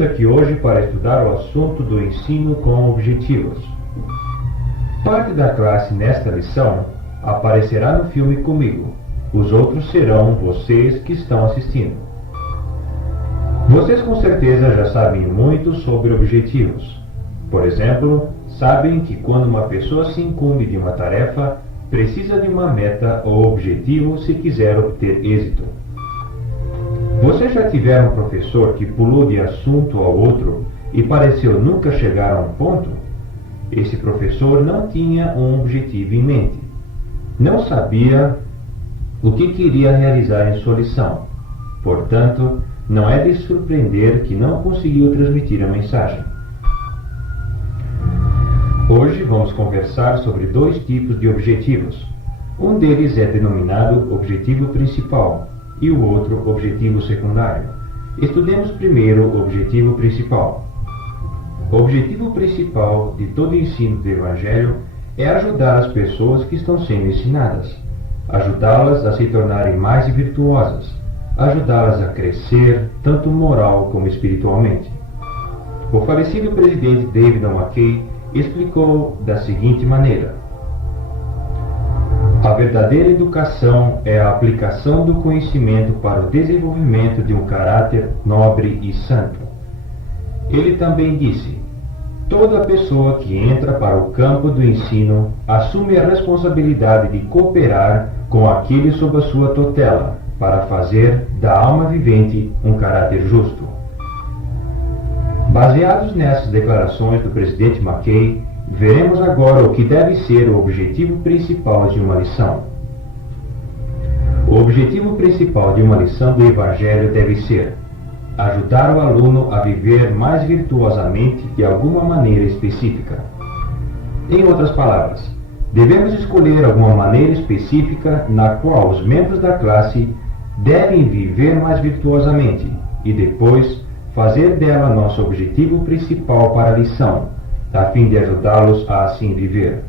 Estamos aqui hoje para estudar o assunto do ensino com objetivos. Parte da classe nesta lição aparecerá no filme comigo. Os outros serão vocês que estão assistindo. Vocês com certeza já sabem muito sobre objetivos. Por exemplo, sabem que quando uma pessoa se incumbe de uma tarefa, precisa de uma meta ou objetivo se quiser obter êxito. Vocês já tiveram um professor que pulou de assunto ao outro e pareceu nunca chegar a um ponto? Esse professor não tinha um objetivo em mente. Não sabia o que queria realizar em sua lição. Portanto, não é de surpreender que não conseguiu transmitir a mensagem. Hoje vamos conversar sobre dois tipos de objetivos. Um deles é denominado objetivo principal e o outro objetivo secundário. Estudemos primeiro o objetivo principal. O objetivo principal de todo ensino do Evangelho é ajudar as pessoas que estão sendo ensinadas, ajudá-las a se tornarem mais virtuosas, ajudá-las a crescer, tanto moral como espiritualmente. O falecido presidente David McKay explicou da seguinte maneira: a verdadeira educação é a aplicação do conhecimento para o desenvolvimento de um caráter nobre e santo. Ele também disse: toda pessoa que entra para o campo do ensino assume a responsabilidade de cooperar com aquele sob a sua tutela, para fazer da alma vivente um caráter justo. Baseados nessas declarações do presidente McKay, veremos agora o que deve ser o objetivo principal de uma lição. O objetivo principal de uma lição do Evangelho deve ser ajudar o aluno a viver mais virtuosamente de alguma maneira específica. Em outras palavras, devemos escolher alguma maneira específica na qual os membros da classe devem viver mais virtuosamente e depois fazer dela nosso objetivo principal para a lição, a fim de ajudá-los a assim viver.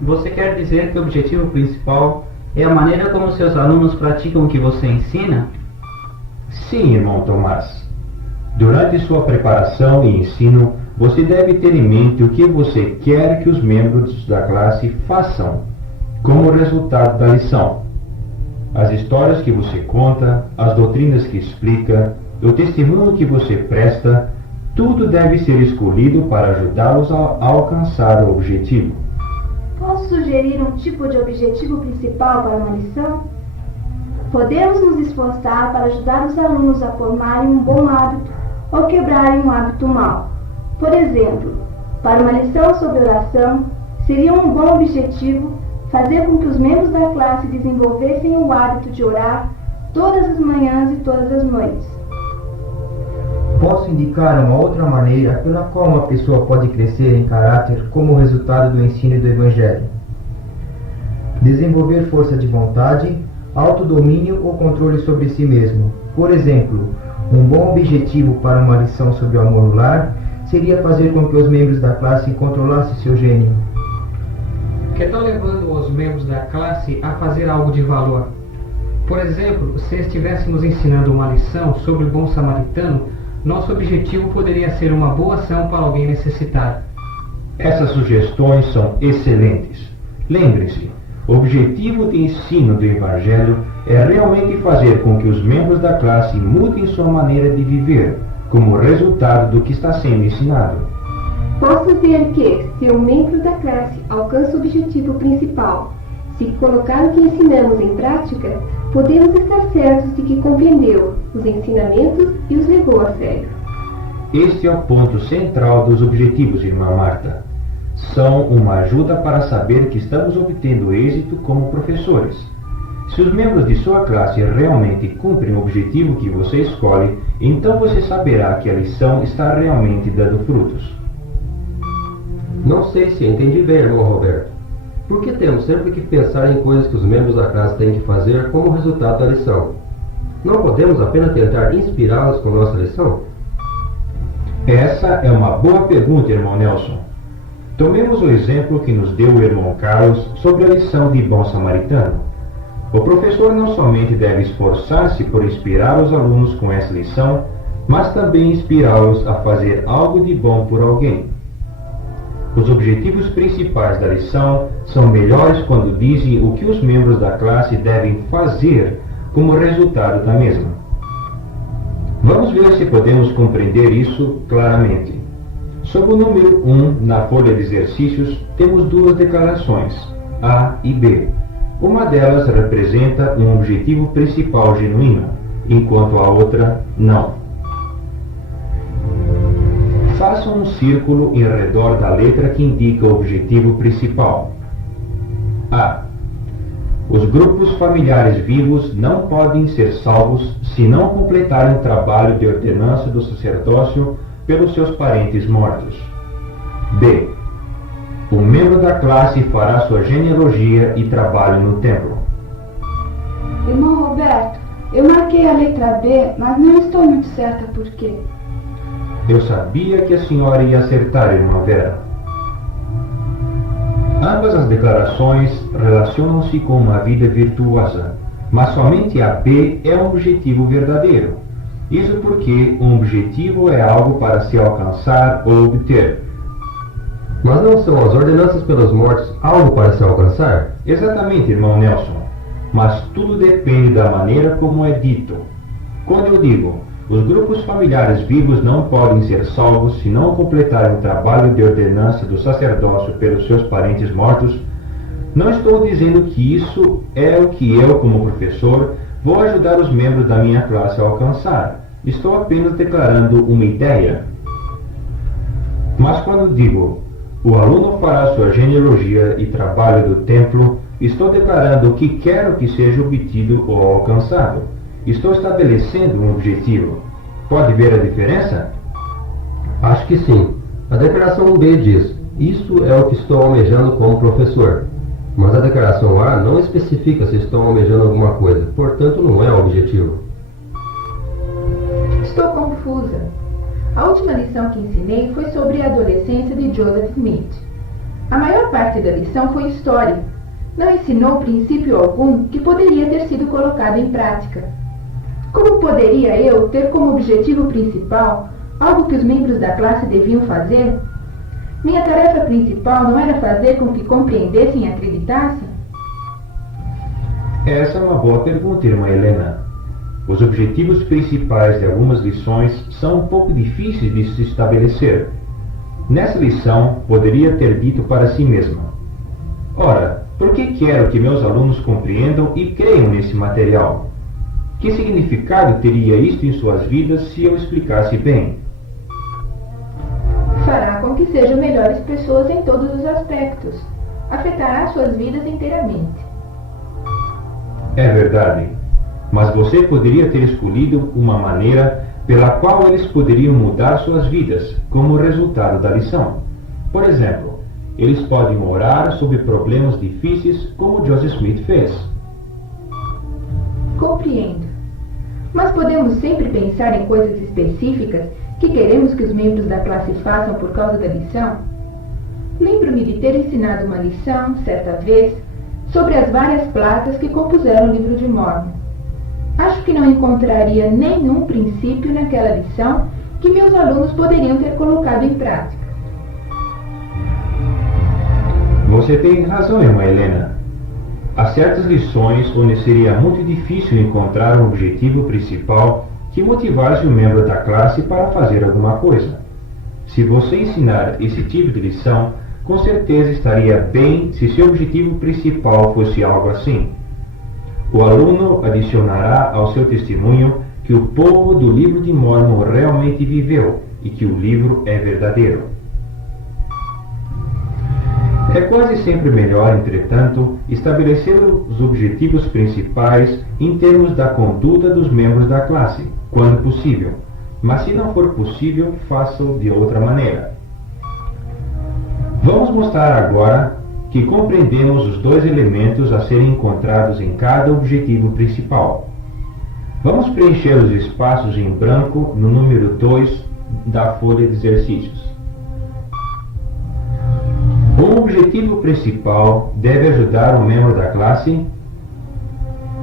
Você quer dizer que o objetivo principal é a maneira como seus alunos praticam o que você ensina? Sim, irmão Tomás. Durante sua preparação e ensino, você deve ter em mente o que você quer que os membros da classe façam como resultado da lição. As histórias que você conta, as doutrinas que explica, o testemunho que você presta, tudo deve ser escolhido para ajudá-los a alcançar o objetivo. Posso sugerir um tipo de objetivo principal para uma lição? Podemos nos esforçar para ajudar os alunos a formarem um bom hábito ou quebrarem um hábito mau. Por exemplo, para uma lição sobre oração, seria um bom objetivo fazer com que os membros da classe desenvolvessem o hábito de orar todas as manhãs e todas as noites. Posso indicar uma outra maneira pela qual uma pessoa pode crescer em caráter como resultado do ensino do Evangelho. Desenvolver força de vontade, autodomínio ou controle sobre si mesmo. Por exemplo, um bom objetivo para uma lição sobre o amor no lar seria fazer com que os membros da classe controlassem seu gênio. Que tal levando os membros da classe a fazer algo de valor? Por exemplo, se estivéssemos ensinando uma lição sobre o bom samaritano, nosso objetivo poderia ser uma boa ação para alguém necessitado. Essas sugestões são excelentes. Lembre-se, o objetivo de ensino do Evangelho é realmente fazer com que os membros da classe mudem sua maneira de viver, como resultado do que está sendo ensinado. Posso dizer que, se um membro da classe alcança o objetivo principal, se colocar o que ensinamos em prática, podemos estar certos de que compreendeu os ensinamentos e os levou a sério. Este é o ponto central dos objetivos, irmã Marta. São uma ajuda para saber que estamos obtendo êxito como professores. Se os membros de sua classe realmente cumprem o objetivo que você escolhe, então você saberá que a lição está realmente dando frutos. Não sei se entendi bem, irmão Roberto. Por que temos sempre que pensar em coisas que os membros da classe têm que fazer como resultado da lição? Não podemos apenas tentar inspirá-los com nossa lição? Essa é uma boa pergunta, irmão Nelson. Tomemos o exemplo que nos deu o irmão Carlos sobre a lição de Bom Samaritano. O professor não somente deve esforçar-se por inspirar os alunos com essa lição, mas também inspirá-los a fazer algo de bom por alguém. Os objetivos principais da lição são melhores quando dizem o que os membros da classe devem fazer como resultado da mesma. Vamos ver se podemos compreender isso claramente. Sob o número 1 na folha de exercícios, temos duas declarações, A e B. Uma delas representa um objetivo principal genuíno, enquanto a outra não. Faça um círculo em redor da letra que indica o objetivo principal. A. Os grupos familiares vivos não podem ser salvos se não completarem o trabalho de ordenança do sacerdócio pelos seus parentes mortos. B. O membro da classe fará sua genealogia e trabalho no templo. Irmão Roberto, eu marquei a letra B, mas não estou muito certa por quê. Eu sabia que a senhora ia acertar, irmã Vera. Ambas as declarações relacionam-se com uma vida virtuosa, mas somente a B é um objetivo verdadeiro. Isso porque um objetivo é algo para se alcançar ou obter. Mas não são as ordenanças pelos mortos algo para se alcançar? Exatamente, irmão Nelson. Mas tudo depende da maneira como é dito. Quando eu digo, os grupos familiares vivos não podem ser salvos se não completarem o trabalho de ordenança do sacerdócio pelos seus parentes mortos, não estou dizendo que isso é o que eu, como professor, vou ajudar os membros da minha classe a alcançar. Estou apenas declarando uma ideia. Mas quando digo, o aluno fará sua genealogia e trabalho do templo, estou declarando o que quero que seja obtido ou alcançado. Estou estabelecendo um objetivo. Pode ver a diferença? Acho que sim. A declaração B diz, isso é o que estou almejando como professor. Mas a declaração A não especifica se estou almejando alguma coisa, portanto não é o objetivo. Estou confusa. A última lição que ensinei foi sobre a adolescência de Joseph Smith. A maior parte da lição foi história. Não ensinou princípio algum que poderia ter sido colocado em prática. Como poderia eu ter como objetivo principal algo que os membros da classe deviam fazer? Minha tarefa principal não era fazer com que compreendessem e acreditassem? Essa é uma boa pergunta, irmã Helena. Os objetivos principais de algumas lições são um pouco difíceis de se estabelecer. Nessa lição, poderia ter dito para si mesma: ora, por que quero que meus alunos compreendam e creiam nesse material? Que significado teria isto em suas vidas se eu explicasse bem? Fará com que sejam melhores pessoas em todos os aspectos. Afetará suas vidas inteiramente. É verdade. Mas você poderia ter escolhido uma maneira pela qual eles poderiam mudar suas vidas, como resultado da lição. Por exemplo, eles podem orar sobre problemas difíceis, como Joseph Smith fez. Compreendo. Mas podemos sempre pensar em coisas específicas que queremos que os membros da classe façam por causa da lição? Lembro-me de ter ensinado uma lição, certa vez, sobre as várias placas que compuseram o livro de Mormon. Acho que não encontraria nenhum princípio naquela lição que meus alunos poderiam ter colocado em prática. Você tem razão, irmã Helena. Há certas lições onde seria muito difícil encontrar um objetivo principal que motivasse o membro da classe para fazer alguma coisa. Se você ensinar esse tipo de lição, com certeza estaria bem se seu objetivo principal fosse algo assim. O aluno adicionará ao seu testemunho que o povo do livro de Mormon realmente viveu e que o livro é verdadeiro. É quase sempre melhor, entretanto, estabelecer os objetivos principais em termos da conduta dos membros da classe, quando possível, mas se não for possível, faça-o de outra maneira. Vamos mostrar agora que compreendemos os dois elementos a serem encontrados em cada objetivo principal. Vamos preencher os espaços em branco no número 2 da folha de exercícios. Um objetivo principal deve ajudar um membro da classe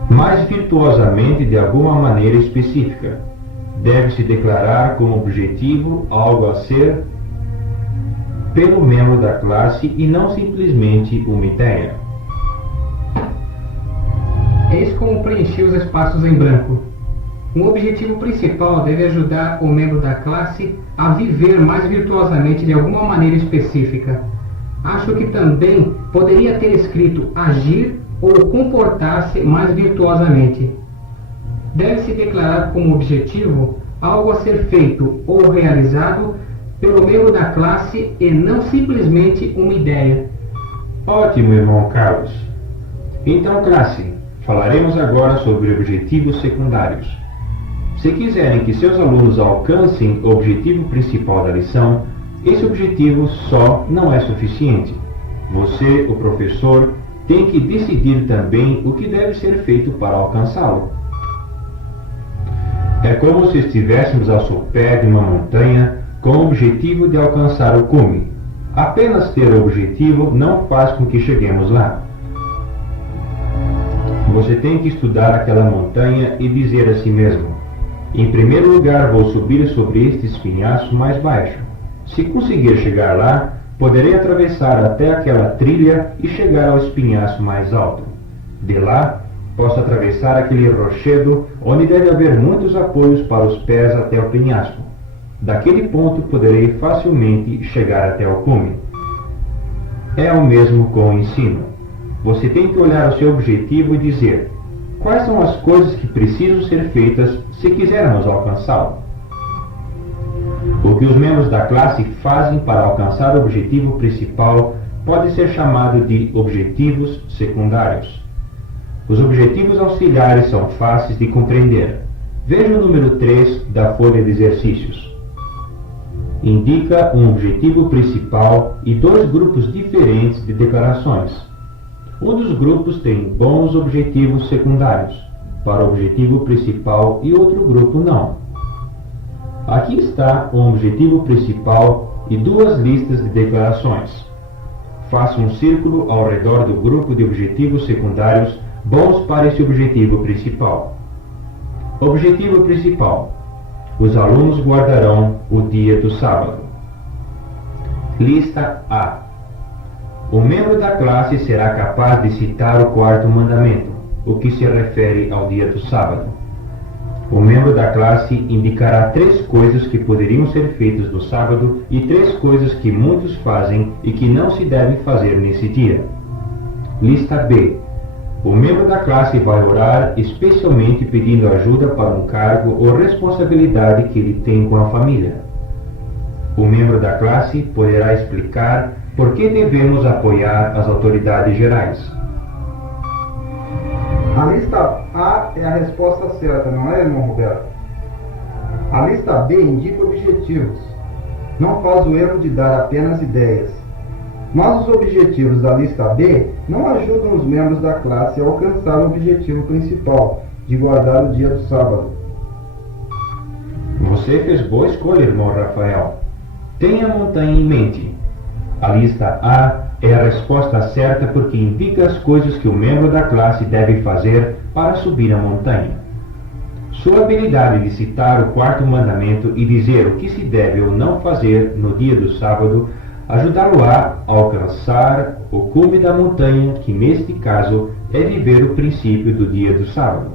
mais virtuosamente de alguma maneira específica. Deve-se declarar como objetivo algo a ser pelo membro da classe e não simplesmente uma ideia. Eis como preencher os espaços em branco. Um objetivo principal deve ajudar o membro da classe a viver mais virtuosamente de alguma maneira específica. Acho que também poderia ter escrito agir ou comportar-se mais virtuosamente. Deve-se declarar como objetivo algo a ser feito ou realizado pelo membro da classe e não simplesmente uma ideia. Ótimo, irmão Carlos. Então, classe, falaremos agora sobre objetivos secundários. Se quiserem que seus alunos alcancem o objetivo principal da lição, esse objetivo só não é suficiente. Você, o professor, tem que decidir também o que deve ser feito para alcançá-lo. É como se estivéssemos ao sopé de uma montanha com o objetivo de alcançar o cume. Apenas ter o objetivo não faz com que cheguemos lá. Você tem que estudar aquela montanha e dizer a si mesmo: em primeiro lugar, vou subir sobre este espinhaço mais baixo. Se conseguir chegar lá, poderei atravessar até aquela trilha e chegar ao espinhaço mais alto. De lá, posso atravessar aquele rochedo onde deve haver muitos apoios para os pés até o penhasco. Daquele ponto poderei facilmente chegar até o cume. É o mesmo com o ensino. Você tem que olhar o seu objetivo e dizer: quais são as coisas que precisam ser feitas se quisermos alcançá-lo? O que os membros da classe fazem para alcançar o objetivo principal pode ser chamado de objetivos secundários. Os objetivos auxiliares são fáceis de compreender. Veja o número 3 da folha de exercícios. Indica um objetivo principal e dois grupos diferentes de declarações. Um dos grupos tem bons objetivos secundários para o objetivo principal e outro grupo não. Aqui está um objetivo principal e duas listas de declarações. Faça um círculo ao redor do grupo de objetivos secundários bons para esse objetivo principal. Objetivo principal: os alunos guardarão o dia do sábado. Lista A. O membro da classe será capaz de citar o quarto mandamento, o que se refere ao dia do sábado. O membro da classe indicará 3 coisas que poderiam ser feitas no sábado e 3 coisas que muitos fazem e que não se devem fazer nesse dia. Lista B. O membro da classe vai orar especialmente pedindo ajuda para um cargo ou responsabilidade que ele tem com a família. O membro da classe poderá explicar por que devemos apoiar as autoridades gerais. A lista A é a resposta certa, não é, irmão Roberto? A lista B indica objetivos. Não faz o erro de dar apenas ideias. Mas os objetivos da lista B não ajudam os membros da classe a alcançar o objetivo principal, de guardar o dia do sábado. Você fez boa escolha, irmão Rafael. Tenha a montanha em mente. A lista A é a resposta certa porque indica as coisas que o membro da classe deve fazer para subir a montanha. Sua habilidade de citar o quarto mandamento e dizer o que se deve ou não fazer no dia do sábado ajudá-lo-á a alcançar o cume da montanha, que neste caso é viver o princípio do dia do sábado.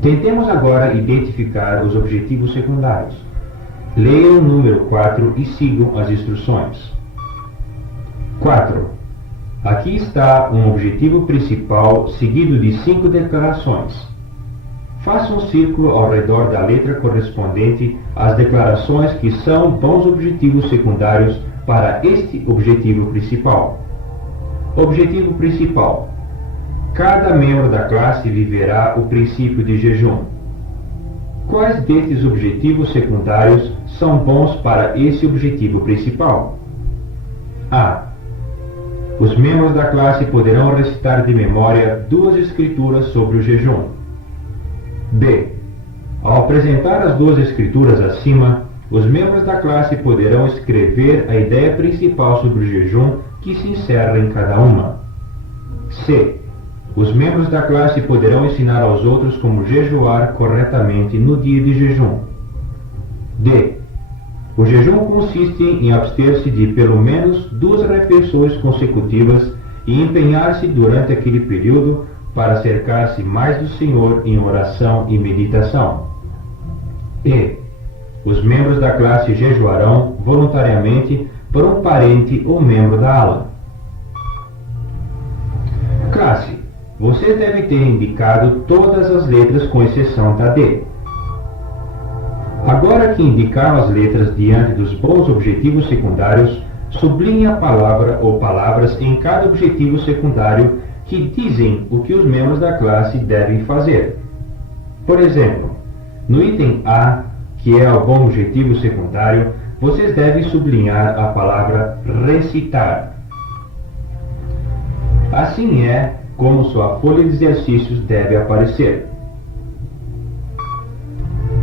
Tentemos agora identificar os objetivos secundários. Leiam o número 4 e sigam as instruções. 4. Aqui está um objetivo principal seguido de 5 declarações. Faça um círculo ao redor da letra correspondente às declarações que são bons objetivos secundários para este objetivo principal. Objetivo principal: cada membro da classe viverá o princípio de jejum. Quais destes objetivos secundários são bons para esse objetivo principal? A. Os membros da classe poderão recitar de memória 2 escrituras sobre o jejum. B. Ao apresentar as 2 escrituras acima, os membros da classe poderão escrever a ideia principal sobre o jejum que se encerra em cada uma. C. Os membros da classe poderão ensinar aos outros como jejuar corretamente no dia de jejum. D. O jejum consiste em abster-se de pelo menos 2 refeições consecutivas e empenhar-se durante aquele período para cercar-se mais do Senhor em oração e meditação. E. Os membros da classe jejuarão voluntariamente por um parente ou membro da ala. Classe, você deve ter indicado todas as letras com exceção da D. Agora que indicaram as letras diante dos bons objetivos secundários, sublinhe a palavra ou palavras em cada objetivo secundário que dizem o que os membros da classe devem fazer. Por exemplo, no item A, que é o bom objetivo secundário, vocês devem sublinhar a palavra recitar. Assim é como sua folha de exercícios deve aparecer.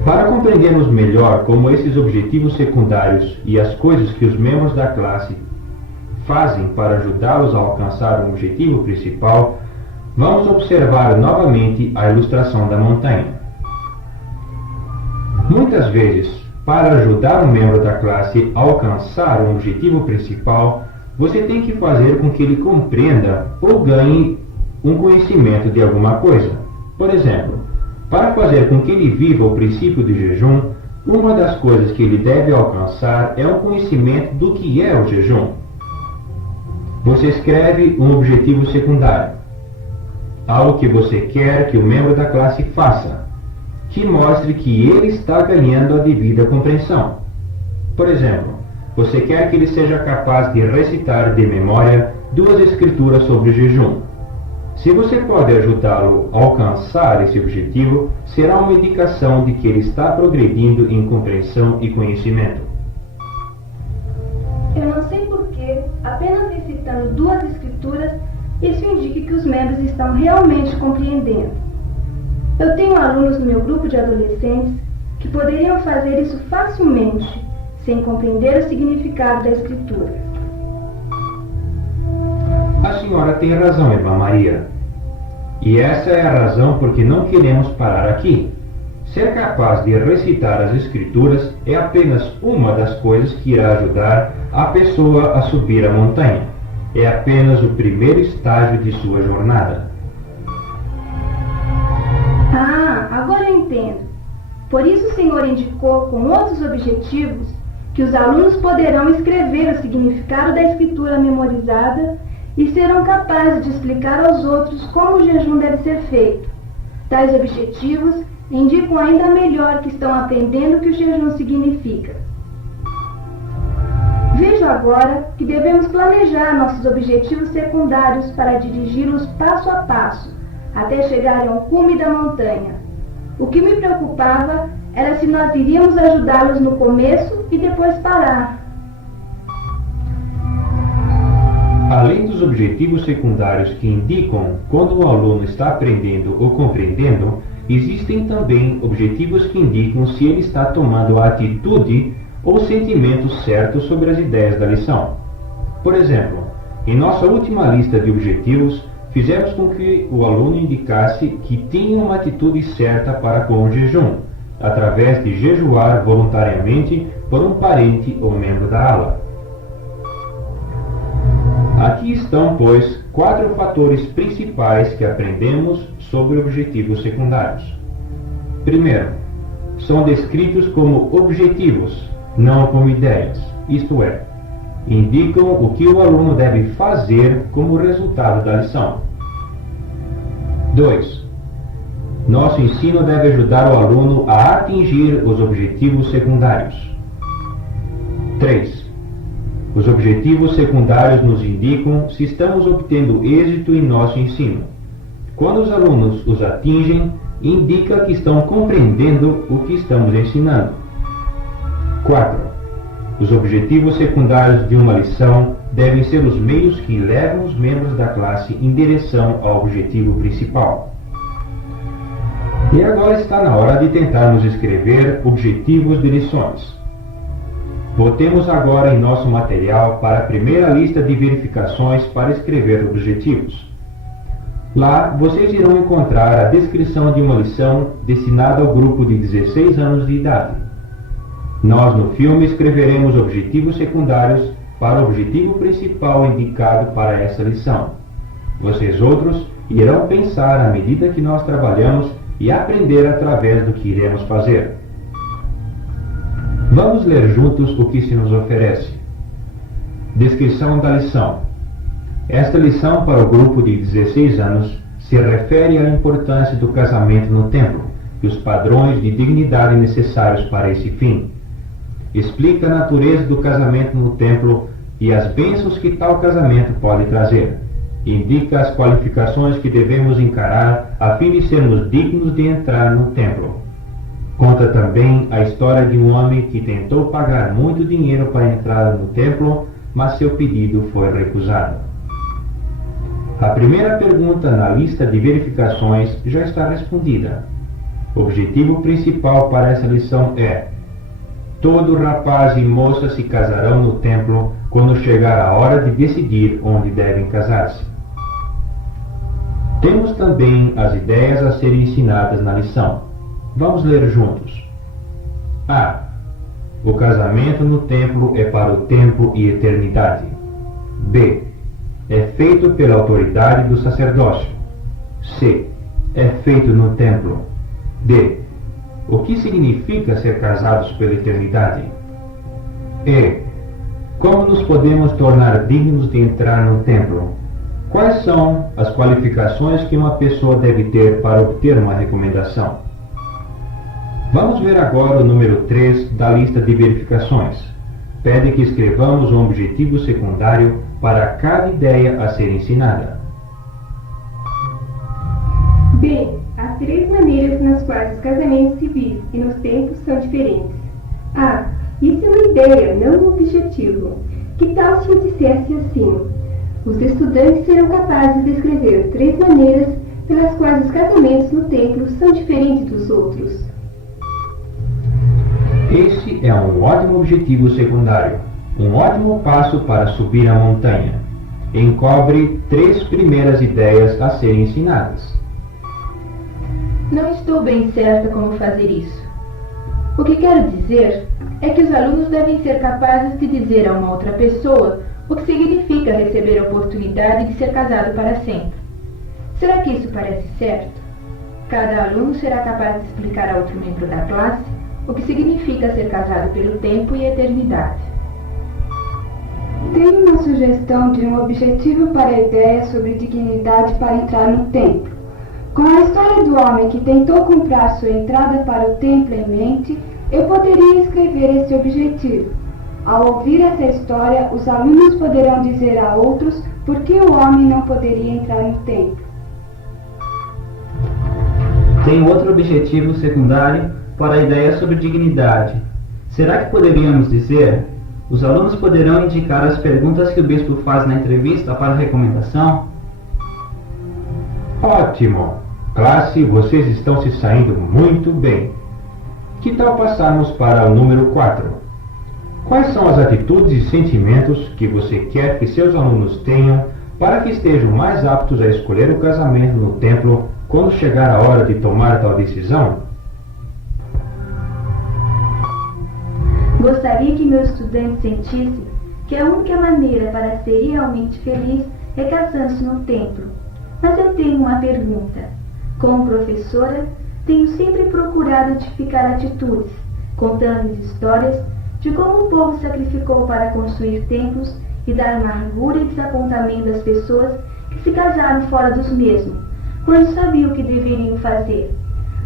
Para compreendermos melhor como esses objetivos secundários e as coisas que os membros da classe fazem para ajudá-los a alcançar o objetivo principal, vamos observar novamente a ilustração da montanha. Muitas vezes, para ajudar um membro da classe a alcançar um objetivo principal, você tem que fazer com que ele compreenda ou ganhe um conhecimento de alguma coisa. Por exemplo, para fazer com que ele viva o princípio de jejum, uma das coisas que ele deve alcançar é um conhecimento do que é o jejum. Você escreve um objetivo secundário, algo que você quer que o membro da classe faça, que mostre que ele está ganhando a devida compreensão. Por exemplo, você quer que ele seja capaz de recitar de memória 2 escrituras sobre jejum. Se você pode ajudá-lo a alcançar esse objetivo, será uma indicação de que ele está progredindo em compreensão e conhecimento. Eu não sei porquê, apenas recitando 2 escrituras, isso indica que os membros estão realmente compreendendo. Eu tenho alunos no meu grupo de adolescentes que poderiam fazer isso facilmente, sem compreender o significado da escritura. A senhora tem razão, irmã Maria. E essa é a razão por que não queremos parar aqui. Ser capaz de recitar as escrituras é apenas uma das coisas que irá ajudar a pessoa a subir a montanha. É apenas o primeiro estágio de sua jornada. Ah, agora eu entendo. Por isso o Senhor indicou com outros objetivos que os alunos poderão escrever o significado da escritura memorizada e serão capazes de explicar aos outros como o jejum deve ser feito. Tais objetivos indicam ainda melhor que estão aprendendo o que o jejum significa. Vejo agora que devemos planejar nossos objetivos secundários para dirigi-los passo a passo, até chegar ao cume da montanha. O que me preocupava era se nós iríamos ajudá-los no começo e depois parar. Além dos objetivos secundários que indicam quando o aluno está aprendendo ou compreendendo, existem também objetivos que indicam se ele está tomando a atitude ou sentimento certo sobre as ideias da lição. Por exemplo, em nossa última lista de objetivos, fizemos com que o aluno indicasse que tinha uma atitude certa para com o jejum, através de jejuar voluntariamente por um parente ou membro da ala. Aqui estão, pois, 4 fatores principais que aprendemos sobre objetivos secundários. Primeiro, são descritos como objetivos, não como ideias, isto é, indicam o que o aluno deve fazer como resultado da lição. 2. Nosso ensino deve ajudar o aluno a atingir os objetivos secundários. 3. Os objetivos secundários nos indicam se estamos obtendo êxito em nosso ensino. Quando os alunos os atingem, indica que estão compreendendo o que estamos ensinando. 4. Os objetivos secundários de uma lição devem ser os meios que levam os membros da classe em direção ao objetivo principal. E agora está na hora de tentarmos escrever objetivos de lições. Voltemos agora em nosso material para a primeira lista de verificações para escrever objetivos. Lá, vocês irão encontrar a descrição de uma lição destinada ao grupo de 16 anos de idade. Nós, no filme, escreveremos objetivos secundários para o objetivo principal indicado para essa lição. Vocês outros irão pensar à medida que nós trabalhamos e aprender através do que iremos fazer. Vamos ler juntos o que se nos oferece. Descrição da lição. Esta lição para o grupo de 16 anos se refere à importância do casamento no templo e os padrões de dignidade necessários para esse fim. Explica a natureza do casamento no templo e as bênçãos que tal casamento pode trazer. Indica as qualificações que devemos encarar a fim de sermos dignos de entrar no templo. Conta também a história de um homem que tentou pagar muito dinheiro para entrar no templo, mas seu pedido foi recusado. A primeira pergunta na lista de verificações já está respondida. O objetivo principal para essa lição é: todo rapaz e moça se casarão no templo quando chegar a hora de decidir onde devem casar-se. Temos também as ideias a serem ensinadas na lição. Vamos ler juntos. A. O casamento no templo é para o tempo e eternidade. B. É feito pela autoridade do sacerdócio. C. É feito no templo. D. O que significa ser casados pela eternidade? E. Como nos podemos tornar dignos de entrar no templo? Quais são as qualificações que uma pessoa deve ter para obter uma recomendação? Vamos ver agora o número 3 da lista de verificações. Pede que escrevamos um objetivo secundário para cada ideia a ser ensinada. B. Há 3 maneiras nas quais os casamentos civis e nos templos são diferentes. A. Isso é uma ideia, não um objetivo. Que tal se eu dissesse assim? Os estudantes serão capazes de escrever 3 maneiras pelas quais os casamentos no templo são diferentes dos outros. Esse é um ótimo objetivo secundário, um ótimo passo para subir a montanha. Encobre 3 primeiras ideias a serem ensinadas. Não estou bem certa como fazer isso. O que quero dizer é que os alunos devem ser capazes de dizer a uma outra pessoa o que significa receber a oportunidade de ser casado para sempre. Será que isso parece certo? Cada aluno será capaz de explicar a outro membro da classe o que significa ser casado pelo tempo e a eternidade. Tenho uma sugestão de um objetivo para a ideia sobre dignidade para entrar no templo. Com a história do homem que tentou comprar sua entrada para o templo em mente, eu poderia escrever esse objetivo. Ao ouvir essa história, os alunos poderão dizer a outros por que o homem não poderia entrar no templo. Tem outro objetivo secundário para a ideia sobre dignidade. Será que poderíamos dizer: os alunos poderão indicar as perguntas que o bispo faz na entrevista para a recomendação? Ótimo! Classe, vocês estão se saindo muito bem. Que tal passarmos para o número 4? Quais são as atitudes e sentimentos que você quer que seus alunos tenham para que estejam mais aptos a escolher o casamento no templo quando chegar a hora de tomar tal decisão? Gostaria que meu estudante sentisse que a única maneira para ser realmente feliz é casando-se no templo. Mas eu tenho uma pergunta. Como professora, tenho sempre procurado tipificar atitudes, contando histórias de como o povo sacrificou para construir templos e dar amargura e desapontamento às pessoas que se casaram fora dos mesmos, quando sabiam o que deveriam fazer.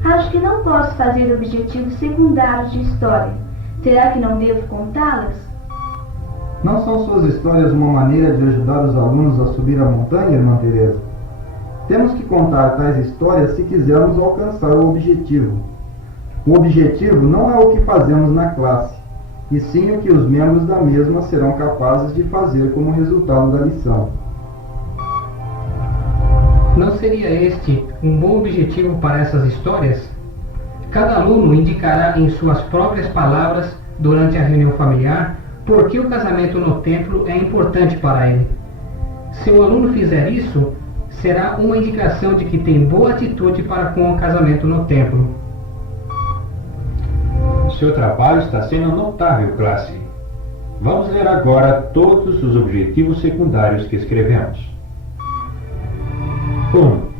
Acho que não posso fazer objetivos secundários de história. Será que não devo contá-las? Não são suas histórias uma maneira de ajudar os alunos a subir a montanha, irmã Teresa? Temos que contar tais histórias se quisermos alcançar o objetivo. O objetivo não é o que fazemos na classe, e sim o que os membros da mesma serão capazes de fazer como resultado da lição. Não seria este um bom objetivo para essas histórias? Cada aluno indicará em suas próprias palavras, durante a reunião familiar, por que o casamento no templo é importante para ele. Se o aluno fizer isso, será uma indicação de que tem boa atitude para com o casamento no templo. Seu trabalho está sendo notável, classe. Vamos ler agora todos os objetivos secundários que escrevemos. 1.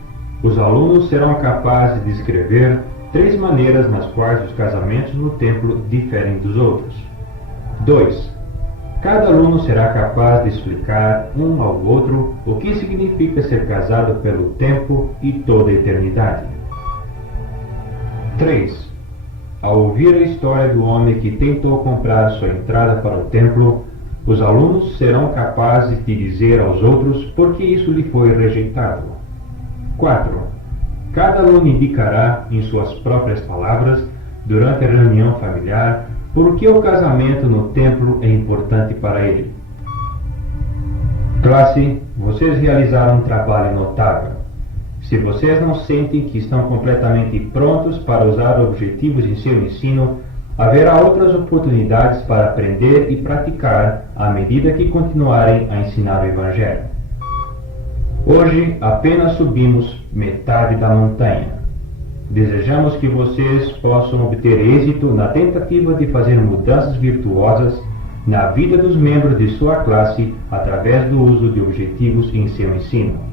Os alunos serão capazes de descrever 3 maneiras nas quais os casamentos no templo diferem dos outros. 2. Cada aluno será capaz de explicar um ao outro o que significa ser casado pelo tempo e toda a eternidade. 3. Ao ouvir a história do homem que tentou comprar sua entrada para o templo, os alunos serão capazes de dizer aos outros por que isso lhe foi rejeitado. 4. Cada aluno indicará, em suas próprias palavras, durante a reunião familiar, por que o casamento no templo é importante para ele. Classe, vocês realizaram um trabalho notável. Se vocês não sentem que estão completamente prontos para usar objetivos em seu ensino, haverá outras oportunidades para aprender e praticar à medida que continuarem a ensinar o Evangelho. Hoje apenas subimos metade da montanha. Desejamos que vocês possam obter êxito na tentativa de fazer mudanças virtuosas na vida dos membros de sua classe através do uso de objetivos em seu ensino.